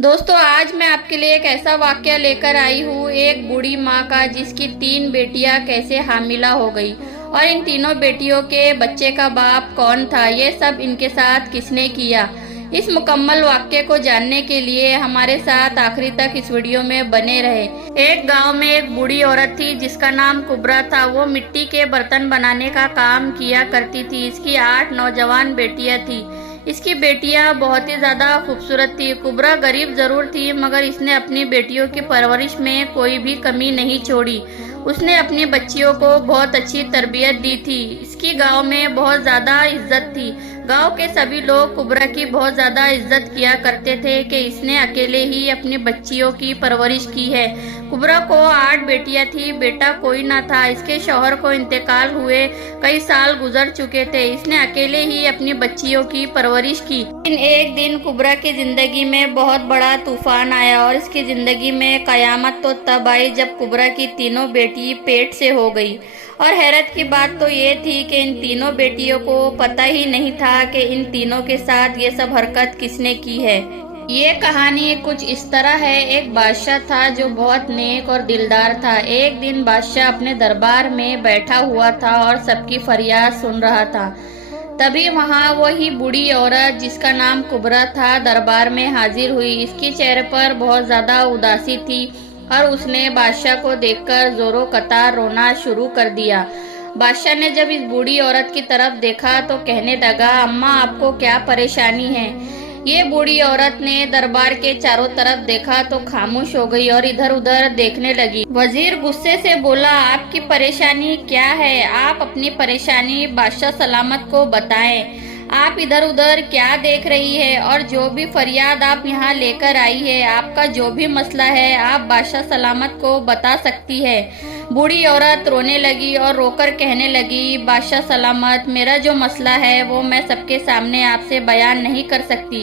दोस्तों, आज मैं आपके लिए एक ऐसा वाकया लेकर आई हूँ, एक बूढ़ी माँ का, जिसकी 3 बेटियाँ कैसे हामिला हो गई और इन तीनों बेटियों के बच्चे का बाप कौन था, ये सब इनके साथ किसने किया। इस मुकम्मल वाकये को जानने के लिए हमारे साथ आखिरी तक इस वीडियो में बने रहे। एक गांव में एक बूढ़ी औरत थी जिसका नाम कुबरा था। वो मिट्टी के बर्तन बनाने का काम किया करती थी। इसकी 8 नौजवान बेटियां थी। इसकी बेटियां बहुत ही ज्यादा खूबसूरत थी। कुबरा गरीब जरूर थी, मगर इसने अपनी बेटियों की परवरिश में कोई भी कमी नहीं छोड़ी। उसने अपनी बच्चियों को बहुत अच्छी तरबियत दी थी। इसकी गांव में बहुत ज्यादा इज्जत थी। गांव के सभी लोग कुबरा की बहुत ज्यादा इज्जत किया करते थे कि इसने अकेले ही अपनी बच्चियों की परवरिश की है। कुबरा को 8 बेटियां थी, बेटा कोई ना था। इसके शौहर को इंतकाल हुए कई साल गुजर चुके थे। इसने अकेले ही अपनी बच्चियों की परवरिश की। लेकिन एक दिन कुबरा की जिंदगी में बहुत बड़ा तूफान आया और इसकी जिंदगी में कयामत तो तब आई जब कुबरा की तीनों बेटी पेट से हो गई। और हैरत की बात तो ये थी कि इन तीनों बेटियों को पता ही नहीं था कि इन तीनों के साथ ये सब हरकत किसने की है। ये कहानी कुछ इस तरह है। एक बादशाह था जो बहुत नेक और दिलदार था। एक दिन बादशाह अपने दरबार में बैठा हुआ था और सबकी फरियाद सुन रहा था। तभी वहाँ वही बूढ़ी औरत जिसका नाम कुबरा था दरबार में हाजिर हुई। इसके चेहरे पर बहुत ज्यादा उदासी थी और उसने बादशाह को देखकर जोरों कतार रोना शुरू कर दिया। बादशाह ने जब इस बूढ़ी औरत की तरफ देखा तो कहने लगा, अम्मा आपको क्या परेशानी है। ये बूढ़ी औरत ने दरबार के चारों तरफ देखा तो खामोश हो गई और इधर उधर देखने लगी। वजीर गुस्से से बोला, आपकी परेशानी क्या है? आप अपनी परेशानी बादशाह सलामत को बताएं। आप इधर उधर क्या देख रही है? और जो भी फरियाद आप यहाँ लेकर आई है, आपका जो भी मसला है, आप बादशाह सलामत को बता सकती है। बूढ़ी औरत रोने लगी और रोकर कहने लगी, बादशाह सलामत, मेरा जो मसला है वो मैं सबके सामने आपसे बयान नहीं कर सकती।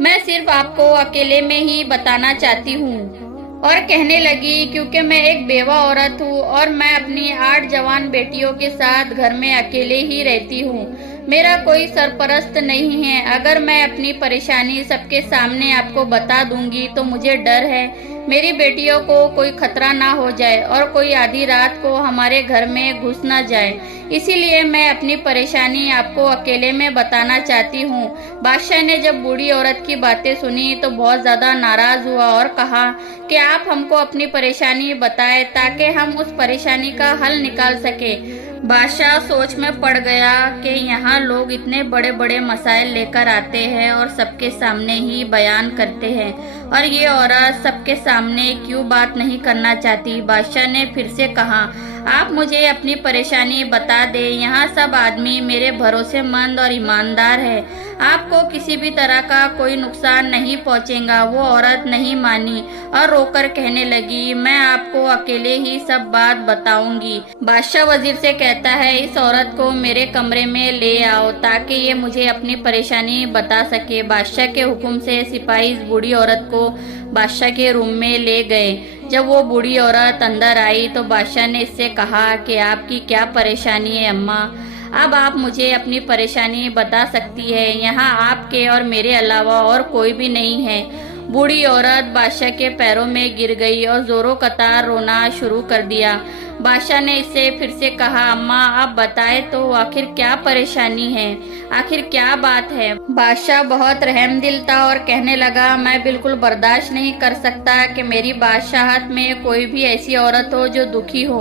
मैं सिर्फ आपको अकेले में ही बताना चाहती हूँ। और कहने लगी, क्योंकि मैं एक बेवा औरत हूँ और मैं अपनी 8 जवान बेटियों के साथ घर में अकेले ही रहती हूँ। मेरा कोई सरपरस्त नहीं है। अगर मैं अपनी परेशानी सबके सामने आपको बता दूंगी तो मुझे डर है मेरी बेटियों को कोई खतरा ना हो जाए और कोई आधी रात को हमारे घर में घुस ना जाए। इसीलिए मैं अपनी परेशानी आपको अकेले में बताना चाहती हूँ। बादशाह ने जब बूढ़ी औरत की बातें सुनी तो बहुत ज्यादा नाराज हुआ और कहा कि आप हमको अपनी परेशानी बताएं ताकि हम उस परेशानी का हल निकाल सके। बादशाह सोच में पड़ गया कि यहाँ लोग इतने बड़े बड़े मसाइल लेकर आते हैं और सबके सामने ही बयान करते हैं, और ये औरत सबके सामने क्यों बात नहीं करना चाहती। बादशाह ने फिर से कहा, आप मुझे अपनी परेशानी बता दें। यहाँ सब आदमी मेरे भरोसेमंद और ईमानदार है। आपको किसी भी तरह का कोई नुकसान नहीं पहुँचेगा। वो औरत नहीं मानी और रोकर कहने लगी, मैं आपको अकेले ही सब बात बताऊंगी। बादशाह वजीर से कहता है, इस औरत को मेरे कमरे में ले आओ ताकि ये मुझे अपनी परेशानी बता सके। बादशाह के हुक्म से सिपाही इस बूढ़ी औरत को बादशाह के रूम में ले गए। जब वो बूढ़ी औरत अंदर आई तो बादशाह ने इससे कहा कि आपकी क्या परेशानी है अम्मा? अब आप मुझे अपनी परेशानी बता सकती है। यहाँ आपके और मेरे अलावा और कोई भी नहीं है। बूढ़ी औरत बादशाह के पैरों में गिर गई और जोरों कतार रोना शुरू कर दिया। बादशाह ने इससे फिर से कहा, अम्मा आप बताए तो आखिर क्या परेशानी है, आखिर क्या बात है। बादशाह बहुत रहमदिल था और कहने लगा, मैं बिल्कुल बर्दाश्त नहीं कर सकता कि मेरी बादशाहत में कोई भी ऐसी औरत हो जो दुखी हो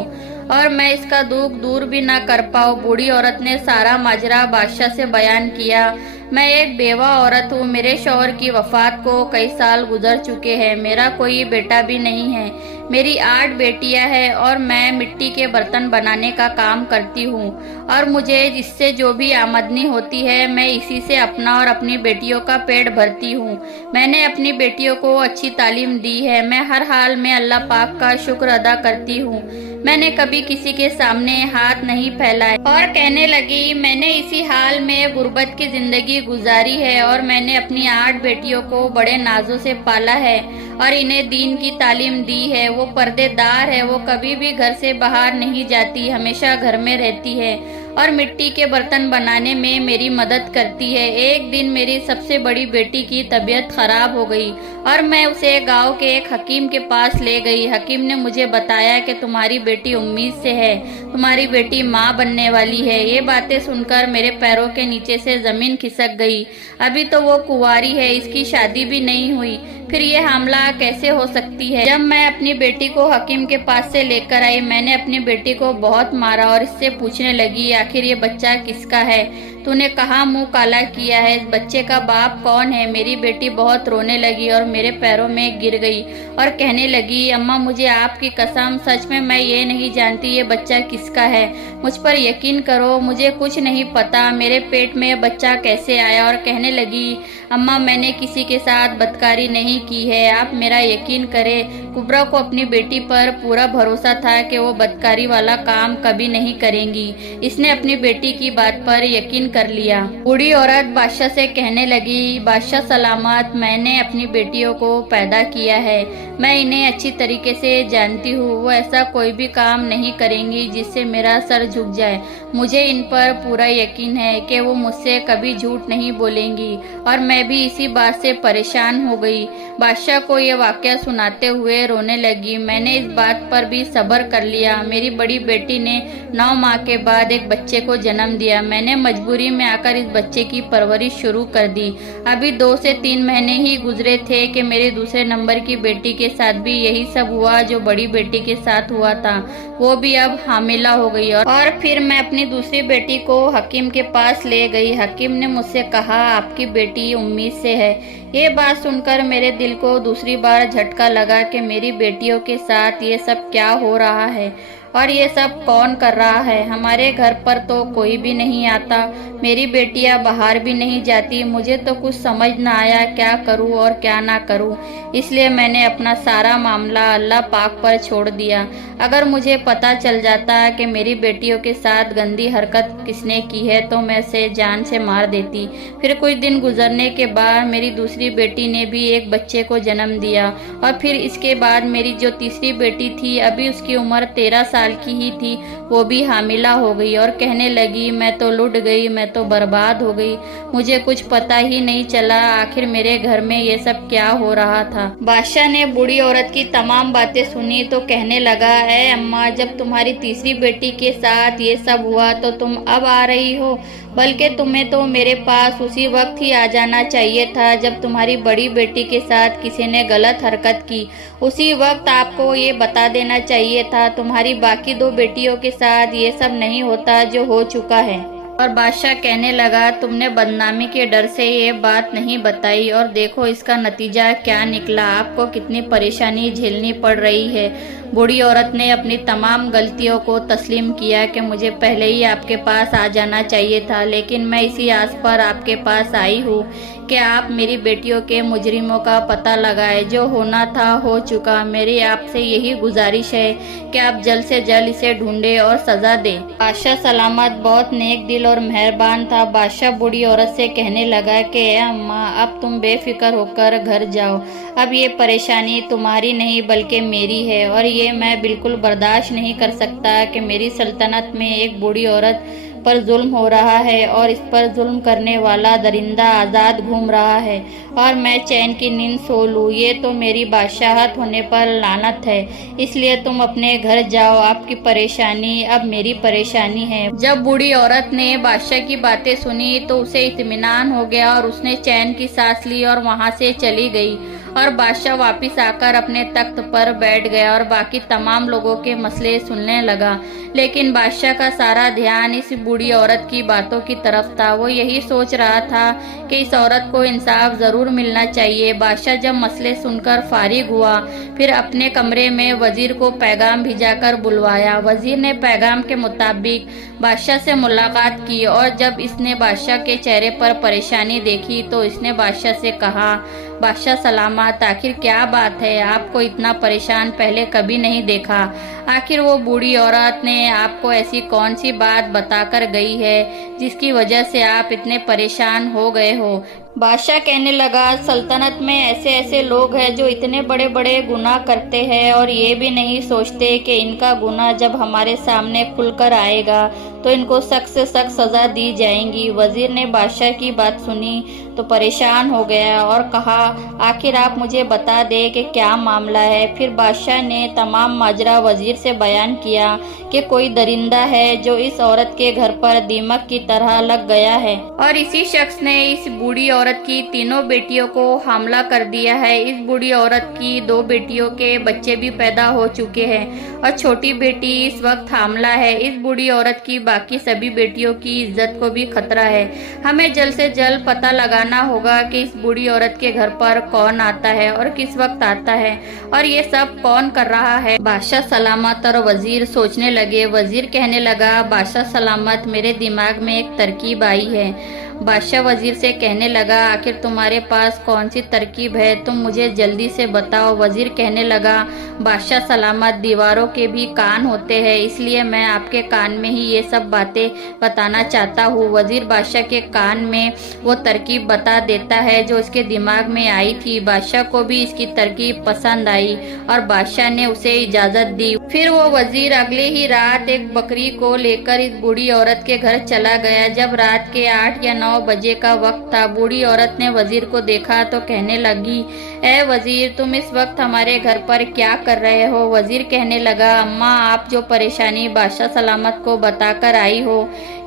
और मैं इसका दुख दूर भी ना कर पाऊँ। बूढ़ी औरत ने सारा माजरा बादशाह से बयान किया। मैं एक बेवा औरत हूँ। मेरे शौहर की वफात को कई साल गुजर चुके हैं। मेरा कोई बेटा भी नहीं है। मेरी 8 बेटियां हैं और मैं मिट्टी के बर्तन बनाने का काम करती हूँ और मुझे इससे जो भी आमदनी होती है मैं इसी से अपना और अपनी बेटियों का पेट भरती हूँ। मैंने अपनी बेटियों को अच्छी तालीम दी है। मैं हर हाल में अल्लाह पाक का शुक्र अदा करती हूँ। मैंने कभी किसी के सामने हाथ नहीं फैलाए। और कहने लगी, मैंने इसी हाल में गुर्बत की जिंदगी गुजारी है और मैंने अपनी 8 बेटियों को बड़े नाजों से पाला है और इन्हें दीन की तालीम दी है। वो पर्देदार है। वो कभी भी घर से बाहर नहीं जाती, हमेशा घर में रहती है اور مٹی کے برتن بنانے میں میری مدد کرتی ہے۔ ایک دن میری سب سے بڑی بیٹی کی طبیعت خراب ہو گئی اور میں اسے گاؤں کے ایک حکیم کے پاس لے گئی۔ حکیم نے مجھے بتایا کہ تمہاری بیٹی امید سے ہے، تمہاری بیٹی ماں بننے والی ہے۔ یہ باتیں سن کر میرے پیروں کے نیچے سے زمین کھسک گئی۔ ابھی تو وہ کنواری ہے، اس کی شادی بھی نہیں ہوئی، پھر یہ حاملہ کیسے ہو سکتی ہے؟ جب میں اپنی بیٹی کو حکیم کے پاس سے لے کر آئی، میں نے اپنی بیٹی کو بہت مارا اور اس سے پوچھنے لگی، آخر یہ بچہ کس کا ہے؟ تو نے کہاں منہ کالا کیا ہے؟ اس بچے کا باپ کون ہے؟ میری بیٹی بہت رونے لگی اور میرے پیروں میں گر گئی اور کہنے لگی، اماں مجھے آپ کی قسم، سچ میں یہ نہیں جانتی یہ بچہ کس کا ہے۔ مجھ پر یقین کرو، مجھے کچھ نہیں پتا میرے پیٹ میں بچہ کیسے آیا۔ اور کہنے لگی، اماں میں نے کسی کے ساتھ بدکاری نہیں کی ہے، آپ میرا یقین کریں۔ کبرا کو اپنی بیٹی پر پورا بھروسہ تھا کہ وہ بدکاری والا کام کبھی نہیں کریں گی۔ اس نے اپنی بیٹی کی بات پر یقین کر لیا۔ بوڑھی عورت بادشاہ سے کہنے لگی، بادشاہ سلامت، میں نے اپنی بیٹیوں کو پیدا کیا ہے، میں انہیں اچھی طریقے سے جانتی ہوں، وہ ایسا کوئی بھی کام نہیں کریں گی جس سے میرا سر جھک جائے۔ مجھے ان پر پورا یقین ہے کہ وہ مجھ سے کبھی جھوٹ نہیں بولیں گی۔ اور میں بھی اسی بات سے پریشان ہو گئی۔ بادشاہ کو یہ واقعہ سناتے ہوئے رونے لگی۔ میں نے اس بات پر بھی صبر کر لیا۔ میری بڑی بیٹی نے 9 ماہ کے بعد ایک بچے کو جنم دیا۔ میں نے مجبوری میں آ کر اس بچے کی پرورش شروع کر دی۔ ابھی 2 سے 3 مہینے ہی گزرے تھے کہ میرے دوسرے نمبر کی بیٹی کے ساتھ بھی یہی سب ہوا جو بڑی بیٹی کے ساتھ ہوا تھا، وہ بھی اب حاملہ ہو گئی۔ اور پھر میں اپنی دوسری بیٹی کو حکیم کے پاس لے گئی۔ حکیم نے مجھ سے کہا، آپ کی بیٹی امید سے ہے۔ یہ بات سن کر میرے دل کو دوسری بار جھٹکا لگا کہ میری بیٹیوں کے ساتھ یہ سب کیا ہو رہا ہے اور یہ سب کون کر رہا ہے؟ ہمارے گھر پر تو کوئی بھی نہیں آتا، میری بیٹیاں باہر بھی نہیں جاتی۔ مجھے تو کچھ سمجھ نہ آیا کیا کروں اور کیا نہ کروں، اس لیے میں نے اپنا سارا معاملہ اللہ پاک پر چھوڑ دیا۔ اگر مجھے پتہ چل جاتا کہ میری بیٹیوں کے ساتھ گندی حرکت کس نے کی ہے تو میں اسے جان سے مار دیتی۔ پھر کچھ دن گزرنے کے بعد میری دوسری بیٹی نے بھی ایک بچے کو جنم دیا اور پھر اس کے بعد میری جو تیسری بیٹی تھی، ابھی اس کی عمر 13 سال کی ہی تھی، وہ بھی حاملہ ہو گئی اور کہنے لگی، میں تو لٹ گئی، میں تو برباد ہو گئی، مجھے کچھ پتہ ہی نہیں چلا آخر میرے گھر میں یہ سب کیا ہو رہا تھا۔ بادشاہ نے بوڑھی عورت کی تمام باتیں سنی تو کہنے لگا، اے اماں، جب تمہاری تیسری بیٹی کے ساتھ یہ سب ہوا تو تم اب آ رہی ہو، بلکہ تمہیں تو میرے پاس اسی وقت ہی آ جانا چاہیے تھا جب تمہاری بڑی بیٹی کے ساتھ کسی نے غلط حرکت کی۔ اسی وقت آپ کو یہ بتا دینا چاہیے تھا، تمہاری باقی 2 بیٹیوں کے ساتھ یہ سب نہیں ہوتا جو ہو چکا ہے۔ اور بادشاہ کہنے لگا، تم نے بدنامی کے ڈر سے یہ بات نہیں بتائی اور دیکھو اس کا نتیجہ کیا نکلا، آپ کو کتنی پریشانی جھیلنی پڑ رہی ہے۔ بوڑھی عورت نے اپنی تمام غلطیوں کو تسلیم کیا کہ مجھے پہلے ہی آپ کے پاس آ جانا چاہیے تھا، لیکن میں اسی آس پر آپ کے پاس آئی ہوں کہ آپ میری بیٹیوں کے مجرموں کا پتہ لگائے۔ جو ہونا تھا ہو چکا، میری آپ سے یہی گزارش ہے کہ آپ جلد سے جلد اسے ڈھونڈے اور سزا دے۔ بادشاہ سلامت بہت نیک دل اور مہربان تھا۔ بادشاہ بوڑھی عورت سے کہنے لگا کہ اے اماں، اب تم بے فکر ہو کر گھر جاؤ، اب یہ پریشانی تمہاری نہیں بلکہ میری ہے، اور یہ میں بالکل برداشت نہیں کر سکتا کہ میری سلطنت میں ایک بوڑھی عورت پر ظلم ہو رہا ہے اور اس پر ظلم کرنے والا درندہ آزاد گھوم رہا ہے اور میں چین کی نیند سو لوں۔ یہ تو میری بادشاہت ہونے پر لعنت ہے، اس لیے تم اپنے گھر جاؤ، آپ کی پریشانی اب میری پریشانی ہے۔ جب بوڑھی عورت نے بادشاہ کی باتیں سنی تو اسے اطمینان ہو گیا اور اس نے چین کی سانس لی اور وہاں سے چلی گئی، اور بادشاہ واپس آ کر اپنے تخت پر بیٹھ گیا اور باقی تمام لوگوں کے مسئلے سننے لگا۔ لیکن بادشاہ کا سارا دھیان اس بوڑھی عورت کی باتوں کی طرف تھا۔ وہ یہی سوچ رہا تھا کہ اس عورت کو انصاف ضرور ملنا چاہیے۔ بادشاہ جب مسئلے سن کر فارغ ہوا، پھر اپنے کمرے میں وزیر کو پیغام بھیجا کر بلوایا۔ وزیر نے پیغام کے مطابق بادشاہ سے ملاقات کی اور جب اس نے بادشاہ کے چہرے پر پریشانی دیکھی تو اس نے بادشاہ سے کہا، बादशाह सलामत, आखिर क्या बात है, आपको इतना परेशान पहले कभी नहीं देखा। आखिर वो बूढ़ी औरत ने आपको ऐसी कौन सी बात बताकर गई है जिसकी वजह से आप इतने परेशान हो गए हो। बादशाह कहने लगा, सल्तनत में ऐसे ऐसे लोग हैं जो इतने बड़े बड़े गुनाह करते हैं और ये भी नहीं सोचते कि इनका गुनाह जब हमारे सामने खुलकर आएगा तो इनको सख्त से सख्त सज़ा दी जाएंगी। वजीर ने बादशाह की बात सुनी तो परेशान हो गया और कहा, आखिर आप मुझे बता दे कि क्या मामला है। फिर बादशाह ने तमाम माजरा वजीर से बयान किया कि कोई दरिंदा है जो इस औरत के घर पर दीमक की तरह लग गया है और इसी शख्स ने इस बूढ़ी औरत की तीनों बेटियों को हमला कर दिया है। इस बूढ़ी औरत की 2 बेटियों के बच्चे भी पैदा हो चुके हैं और छोटी बेटी इस वक्त हामला है। इस बूढ़ी औरत की बाकी सभी बेटियों की इज्जत को भी खतरा है। हमें जल्द से जल्द पता लगाना होगा कि इस बूढ़ी औरत के घर पर कौन आता है और किस वक्त आता है और ये सब कौन कर रहा है। बादशाह सलामत और वजीर सोचने लगे। वजीर कहने लगा, बादशाह सलामत, मेरे दिमाग में एक तरकीब आई है। बादशाह वजीर से कहने लगा, आखिर तुम्हारे पास कौन सी तरकीब है, तुम मुझे जल्दी से बताओ। वजीर कहने लगा, बादशाह सलामत, दीवारों के भी कान होते हैं, इसलिए मैं आपके कान में ही ये सब बातें बताना चाहता हूँ। वजीर बादशाह के कान में वो तरकीब बता देता है जो उसके दिमाग में आई थी। बादशाह को भी इसकी तरकीब पसंद आई और बादशाह ने उसे इजाजत दी। फिर वो वजीर अगले ही रात एक बकरी को लेकर इस बूढ़ी औरत के घर चला गया। जब रात के 8 या 9 बजे का वक्त था, बूढ़ी औरत ने वजीर को देखा तो कहने लगी, ए वजीर, तुम इस वक्त हमारे घर पर क्या कर रहे हो। वजीर कहने लगा, अम्मा, आप जो परेशानी बादशाह सलामत को बताकर आई हो,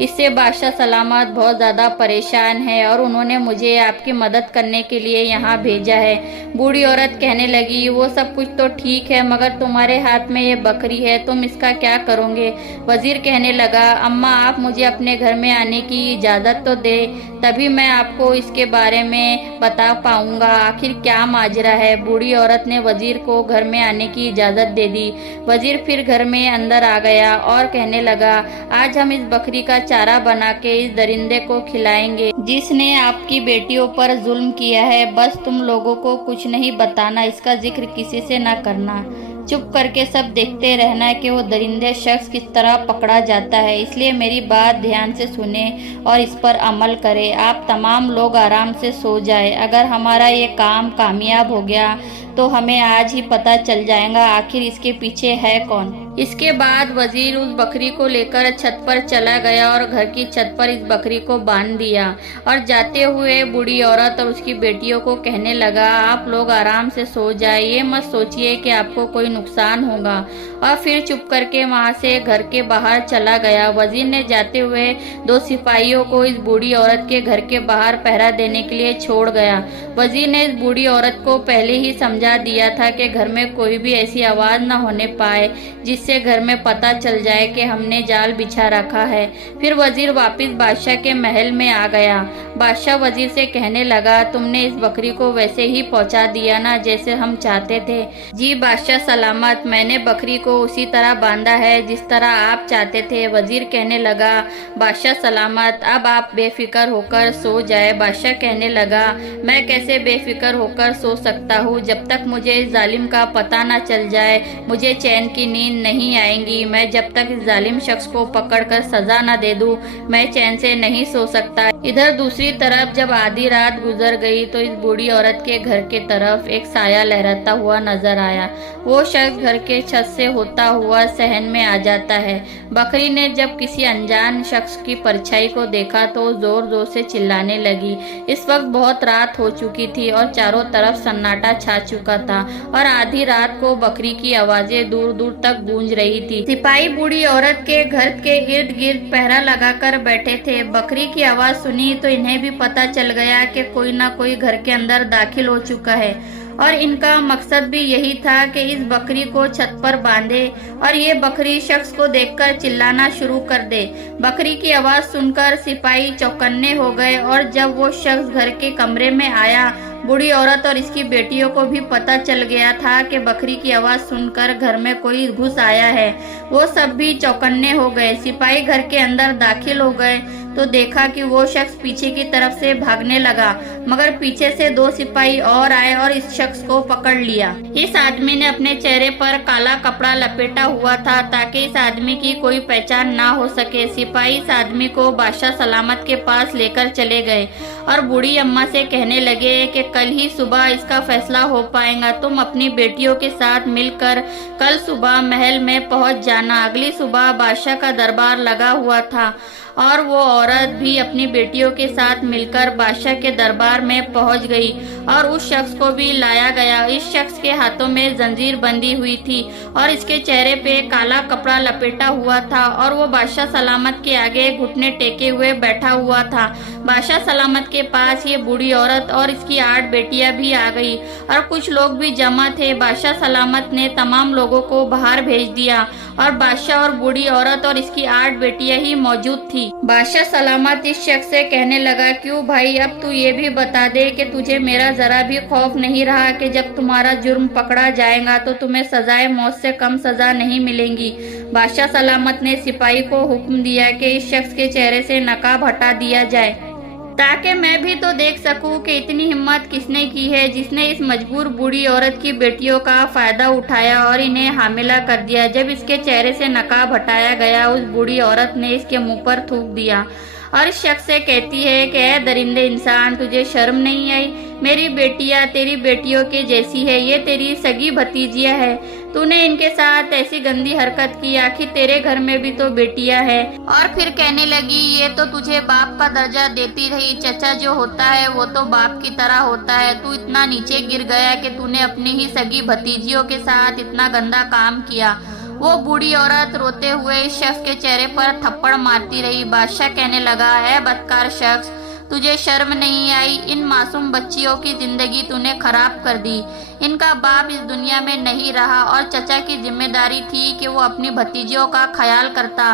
इससे बादशाह सलामत बहुत ज़्यादा परेशान है और उन्होंने मुझे आपकी मदद करने के लिए यहाँ भेजा है। बूढ़ी औरत कहने लगी, वो सब कुछ तो ठीक है, मगर तुम्हारे हाथ में ये बकरी है, तुम इसका क्या करोगे। वजीर कहने लगा, अम्मा, आप मुझे अपने घर में आने की इजाज़त तो दे, तभी मैं आपको इसके बारे में बता पाऊंगा आखिर क्या माजरा है। बूढ़ी औरत ने वजीर को घर में आने की इजाज़त दे दी। वजीर फिर घर में अंदर आ गया और कहने लगा, आज हम इस बकरी का चारा बना के इस दरिंदे को खिलाएंगे जिसने आपकी बेटियों पर जुल्म किया है। बस तुम लोगों को कुछ नहीं बताना, इसका जिक्र किसी से न करना, चुप करके सब देखते रहना कि वो दरिंदे शख्स किस तरह पकड़ा जाता है। इसलिए मेरी बात ध्यान से सुने और इस पर अमल करें। आप तमाम लोग आराम से सो जाए। अगर हमारा ये काम कामयाब हो गया तो हमें आज ही पता चल जाएगा आखिर इसके पीछे है कौन। इसके बाद वजीर उस बकरी को लेकर छत पर चला गया और घर की छत पर इस बकरी को बांध दिया और जाते हुए बूढ़ी औरत और उसकी बेटियों को कहने लगा, आप लोग आराम से सो जाए, ये मत सोचिए कि आपको कोई नुकसान होगा। और फिर चुप करके वहां से घर के बाहर चला गया। वजीर ने जाते हुए 2 सिपाहियों को इस बूढ़ी औरत के घर के बाहर पहरा देने के लिए छोड़ गया। वजीर ने इस बूढ़ी औरत को पहले ही समझा दिया था कि घर में कोई भी ऐसी आवाज़ न होने पाए जिससे घर में पता चल जाए कि हमने जाल बिछा रखा है। फिर वजीर वापस बादशाह के महल में आ गया। बादशाह वजीर से कहने लगा, तुमने इस बकरी को वैसे ही पहुंचा दिया ना जैसे हम चाहते थे। जी बादशाह सलामत, मैंने बकरी को उसी तरह बांधा है जिस तरह आप चाहते थे। वजीर कहने लगा, बादशाह सलामत, अब आप बेफिक्र होकर सो जाए। बादशाह कहने लगा, मैं कैसे बेफिक्र होकर सो सकता हूँ, जब तक मुझे इस जालिम का पता न चल जाए मुझे चैन की नींद नहीं आएंगी। मैं जब तक इस जालिम शख्स को पकड़कर सजा न दे दूं मैं चैन से नहीं सो सकता। इधर दूसरी तरफ जब आधी रात गुजर गई तो इस बूढ़ी औरत के घर के तरफ एक साया लहराता हुआ नजर आया। वो शख्स घर के छत से होता हुआ सहन में आ जाता है। बकरी ने जब किसी अनजान शख्स की परछाई को देखा तो जोर जोर से चिल्लाने लगी। इस वक्त बहुत रात हो चुकी थी और चारों तरफ सन्नाटा छा चुका था और आधी रात को बकरी की आवाजें दूर दूर तक गूंज रही थी। सिपाही बूढ़ी औरत के घर के इर्द गिर्द पहरा लगाकर बैठे थे। बकरी की आवाज सुनी तो इन्हें भी पता चल गया कि कोई ना कोई घर के अंदर दाखिल हो चुका है और इनका मकसद भी यही था कि इस बकरी को छत पर बांधे और ये बकरी शख्स को देखकर चिल्लाना शुरू कर दे। बकरी की आवाज सुनकर सिपाही चौकन्ने हो गए और जब वो शख्स घर के कमरे में आया बूढ़ी औरत और इसकी बेटियों को भी पता चल गया था कि बकरी की आवाज सुनकर घर में कोई घुस आया है। वो सब भी चौकन्ने हो गए। सिपाही घर के अंदर दाखिल हो गए तो देखा कि वो शख्स पीछे की तरफ से भागने लगा, मगर पीछे से 2 सिपाही और आए और इस शख्स को पकड़ लिया। इस आदमी ने अपने चेहरे पर काला कपड़ा लपेटा हुआ था ताकि इस आदमी की कोई पहचान ना हो सके। सिपाही इस आदमी को बादशाह सलामत के पास लेकर चले गए और बूढ़ी अम्मा से कहने लगे कि कल ही सुबह इसका फैसला हो पाएगा। तुम अपनी बेटियों के साथ मिलकर कल सुबह महल में पहुंच जाना। अगली सुबह बादशाह का दरबार लगा हुआ था और वो औरत भी अपनी बेटियों के साथ मिलकर बादशाह के दरबार में पहुंच गई और उस शख्स को भी लाया गया। इस शख्स के हाथों में जंजीर बंधी हुई थी और इसके चेहरे पे काला कपड़ा लपेटा हुआ था और वो बादशाह सलामत के आगे घुटने टेके हुए बैठा हुआ था। बादशाह सलामत के पास ये बूढ़ी औरत और इसकी 8 बेटियां भी आ गई और कुछ लोग भी जमा थे। बादशाह सलामत ने तमाम लोगों को बाहर भेज दिया और बादशाह और बूढ़ी औरत और इसकी 8 बेटियां ही मौजूद थी। बादशाह सलामत इस शख्स से कहने लगा, क्यों भाई, अब तू ये भी बता दे कि तुझे मेरा जरा भी खौफ नहीं रहा कि जब तुम्हारा जुर्म पकड़ा जाएगा तो तुम्हें सजाए मौत से कम सजा नहीं मिलेगी। बादशाह सलामत ने सिपाही को हुक्म दिया कि इस शख्स के चेहरे से नकाब हटा दिया जाए ताकि मैं भी तो देख सकूं कि इतनी हिम्मत किसने की है जिसने इस मजबूर बूढ़ी औरत की बेटियों का फायदा उठाया और इन्हें हामिला कर दिया। जब इसके चेहरे से नकाब हटाया गया, उस बूढ़ी औरत ने इसके मुंह पर थूक दिया और इस शख्स से कहती है कि ऐ दरिंदे इंसान, तुझे शर्म नहीं आई? मेरी बेटियां तेरी बेटियों के जैसी है, ये तेरी सगी भतीजियां है, तूने इनके साथ ऐसी गंदी हरकत की, आखिर तेरे घर में भी तो बेटियां है। और फिर कहने लगी, ये तो तुझे बाप का दर्जा देती रही, चचा जो होता है वो तो बाप की तरह होता है। तू इतना नीचे गिर गया कि तूने अपनी ही सगी भतीजियों के साथ इतना गंदा काम किया। वो बूढ़ी औरत रोते हुए इस शख्स के चेहरे पर थप्पड़ मारती रही। बादशाह कहने लगा, है बदकार शख्स, तुझे शर्म नहीं आई? इन मासूम बच्चियों की जिंदगी तूने खराब कर दी। इनका बाप इस दुनिया में नहीं रहा और चचा की जिम्मेदारी थी कि वो अपनी भतीजियों का ख्याल करता,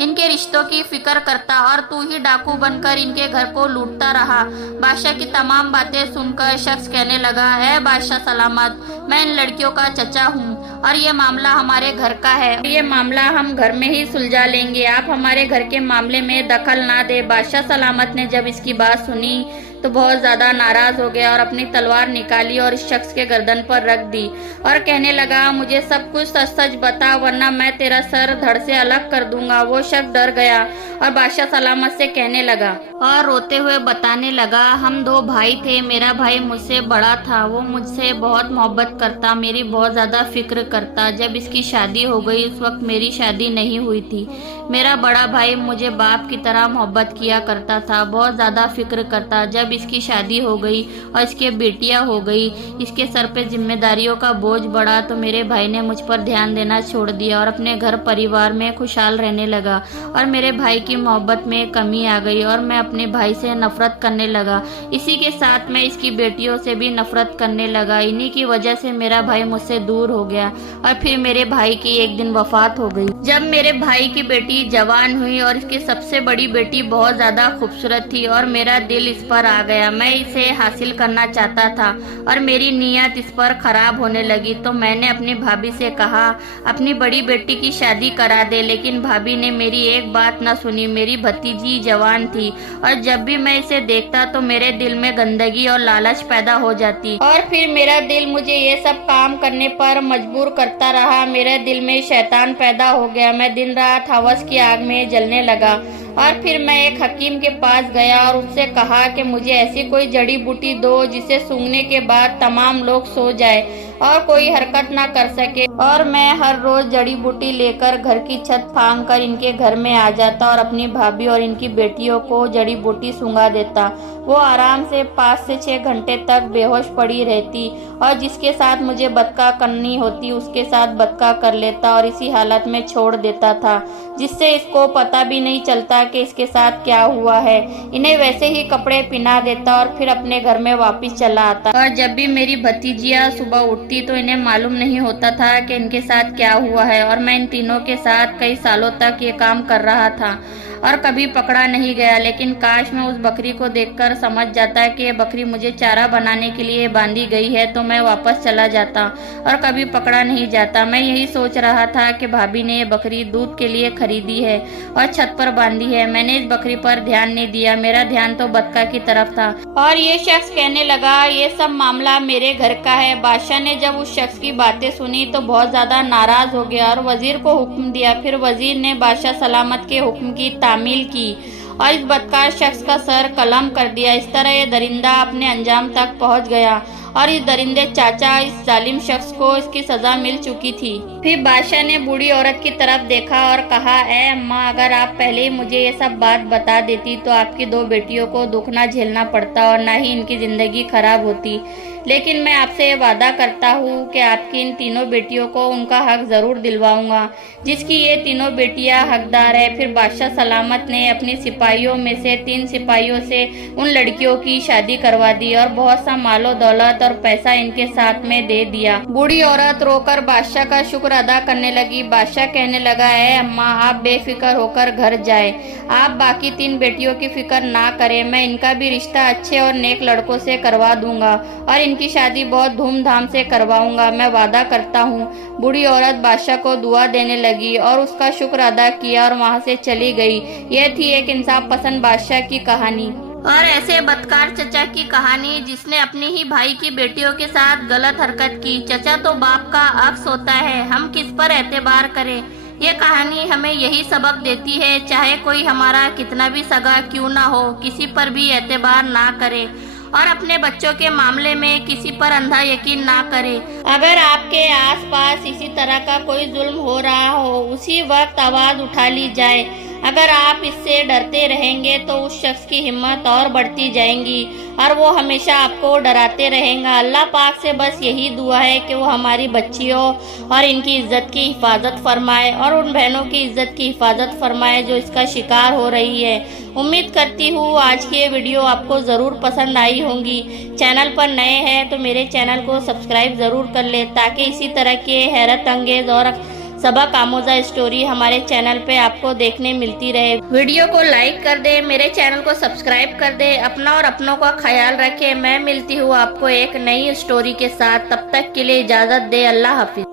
इनके रिश्तों की फिक्र करता, और तू ही डाकू बनकर इनके घर को लूटता रहा। बादशाह की तमाम बातें सुनकर शख्स कहने लगा, है बादशाह सलामत, मैं इन लड़कियों का चचा हूँ और ये मामला हमारे घर का है, ये मामला हम घर में ही सुलझा लेंगे, आप हमारे घर के मामले में दखल ना दे। बादशाह सलामत ने जब इसकी बात सुनी तो बहुत ज्यादा नाराज हो गया और अपनी तलवार निकाली और इस शख्स के गर्दन पर रख दी और कहने लगा, मुझे सब कुछ सच सच बता वरना मैं तेरा सर धड़ से अलग कर दूंगा। वो शख्स डर गया और बादशाह सलामत से कहने लगा और रोते हुए बताने लगा, हम 2 भाई थे, मेरा भाई मुझसे बड़ा था, वो मुझसे बहुत मोहब्बत करता, मेरी बहुत ज्यादा फिक्र करता। जब इसकी शादी हो गई उस वक्त मेरी शादी नहीं हुई थी। मेरा बड़ा भाई मुझे बाप की तरह मोहब्बत किया करता था, बहुत ज्यादा फिक्र करता। जब इसकी शादी हो गई और इसके बेटियां हो गई, इसके सर पे जिम्मेदारियों का बोझ बढ़ा तो मेरे भाई ने मुझ पर ध्यान देना छोड़ दिया और अपने घर परिवार में खुशहाल रहने लगा और मेरे भाई की मोहब्बत में कमी आ गई और मैं अपने भाई से नफरत करने लगा। इसी के साथ मैं इसकी बेटियों से भी नफरत करने लगा। इन्हीं की वजह से मेरा भाई मुझसे दूर हो गया और फिर मेरे भाई की एक दिन वफात हो गई। जब मेरे भाई की बेटी जवान हुई और इसकी सबसे बड़ी बेटी बहुत ज्यादा खूबसूरत थी और मेरा दिल इस पर आ गया, मैं इसे हासिल करना चाहता था और मेरी नीयत इस पर खराब होने लगी। तो मैंने अपनी भाभी से कहा अपनी बड़ी बेटी की शादी करा दे, लेकिन भाभी ने मेरी एक बात न सुनी। मेरी भतीजी जवान थी और जब भी मैं इसे देखता तो मेरे दिल में गंदगी और लालच पैदा हो जाती और फिर मेरा दिल मुझे ये सब काम करने पर मजबूर करता रहा। मेरे दिल में शैतान पैदा हो गया, मैं दिन रात हवस की आग में जलने लगा और फिर मैं एक हकीम के पास गया और उससे कहा कि मुझे ऐसी कोई जड़ी बूटी दो जिसे सूंघने के बाद तमाम लोग सो जाए और कोई हरकत ना कर सके, और मैं हर रोज जड़ी बूटी लेकर घर की छत फांग कर इनके घर में आ जाता और अपनी भाभी और इनकी बेटियों को जड़ी बूटी सूंघा देता। वो आराम से 5 से 6 घंटे तक बेहोश पड़ी रहती और जिसके साथ मुझे बदका करनी होती उसके साथ बदका कर लेता और इसी हालत में छोड़ देता था, जिससे इसको पता भी नहीं चलता कि इसके साथ क्या हुआ है। इन्हें वैसे ही कपड़े पहना देता और फिर अपने घर में वापस चला आता और जब भी मेरी भतीजियां सुबह उठती तो इन्हें मालूम नहीं होता था कि इनके साथ क्या हुआ है और मैं इन तीनों के साथ कई सालों तक ये काम कर रहा था और कभी पकड़ा नहीं गया। लेकिन काश मैं उस बकरी को देखकर समझ जाता कि ये बकरी मुझे चारा बनाने के लिए बांधी गई है तो मैं वापस चला जाता और कभी पकड़ा नहीं जाता। मैं यही सोच रहा था कि भाभी ने ये बकरी दूध के लिए खरीदी है और छत पर बांधी है। मैंने इस बकरी पर ध्यान नहीं दिया, मेरा ध्यान तो बतखा की तरफ था। और ये शख्स कहने लगा, ये सब मामला मेरे घर का है। बादशाह ने जब उस शख्स की बातें सुनी तो बहुत ज्यादा नाराज हो गया और वजीर को हुक्म दिया। फिर वजीर ने बादशाह सलामत के हुक्म की तामील की और इस बदकार शख्स का सर कलम कर दिया। इस तरह ये दरिंदा अपने अंजाम तक पहुंच गया और इस दरिंदे चाचा इस जालिम शख्स को इसकी सजा मिल चुकी थी। फिर बादशाह ने बूढ़ी औरत की तरफ देखा और कहा, ए अम्मा, अगर आप पहले ही मुझे ये सब बात बता देती तो आपकी 2 बेटियों को दुख ना झेलना पड़ता और ना ही इनकी जिंदगी खराब होती। लेकिन मैं आपसे वादा करता हूँ कि आपकी इन तीनों बेटियों को उनका हक जरूर दिलवाऊंगा जिसकी ये तीनों बेटियां हकदार है। फिर बादशाह सलामत ने अपने सिपाहियों में से 3 सिपाहियों से उन लड़कियों की शादी करवा दी और बहुत सा मालो दौलत और पैसा इनके साथ में दे दिया। बूढ़ी औरत रोकर बादशाह का शुक्र अदा करने लगी। बादशाह कहने लगा, है अम्मा, आप बेफिक्र होकर घर जाए, आप बाकी 3 बेटियों की फिक्र ना करें। मैं इनका भी रिश्ता अच्छे और नेक लड़कों से करवा दूंगा और इनकी शादी बहुत धूमधाम से करवाऊंगा, मैं वादा करता हूँ। बूढ़ी औरत बादशाह को दुआ देने लगी और उसका शुक्र अदा किया और वहाँ से चली गई। यह थी एक इंसाफ पसंद बादशाह की कहानी और ऐसे बदकार चचा की कहानी जिसने अपनी ही भाई की बेटियों के साथ गलत हरकत की। चचा तो बाप का अक्स होता है, हम किस पर एतबार करें। ये कहानी हमें यही सबक देती है, चाहे कोई हमारा कितना भी सगा क्यों ना हो, किसी पर भी एतबार ना करे और अपने बच्चों के मामले में किसी पर अंधा यकीन ना करे। अगर आपके आसपास इसी तरह का कोई जुल्म हो रहा हो, उसी वक्त आवाज उठा ली जाए। अगर आप इससे डरते रहेंगे तो उस शख्स की हिम्मत और बढ़ती जाएंगी और वो हमेशा आपको डराते रहेगा। अल्लाह पाक से बस यही दुआ है कि वो हमारी बच्चियों और इनकी इज्जत की हिफाजत फरमाए और उन बहनों की इज्जत की हिफाजत फरमाए जो इसका शिकार हो रही है। उम्मीद करती हूँ आज की ये वीडियो आपको ज़रूर पसंद आई होंगी। चैनल पर नए हैं तो मेरे चैनल को सब्सक्राइब ज़रूर कर ले ताकि इसी तरह के हैरत अंगेज और सबक आमोजा स्टोरी हमारे चैनल पे आपको देखने मिलती रहे। वीडियो को लाइक कर दे, मेरे चैनल को सब्सक्राइब कर दे, अपना और अपनों का ख्याल रखे। मैं मिलती हूँ आपको एक नई स्टोरी के साथ, तब तक के लिए इजाज़त दे। अल्लाह हाफिज।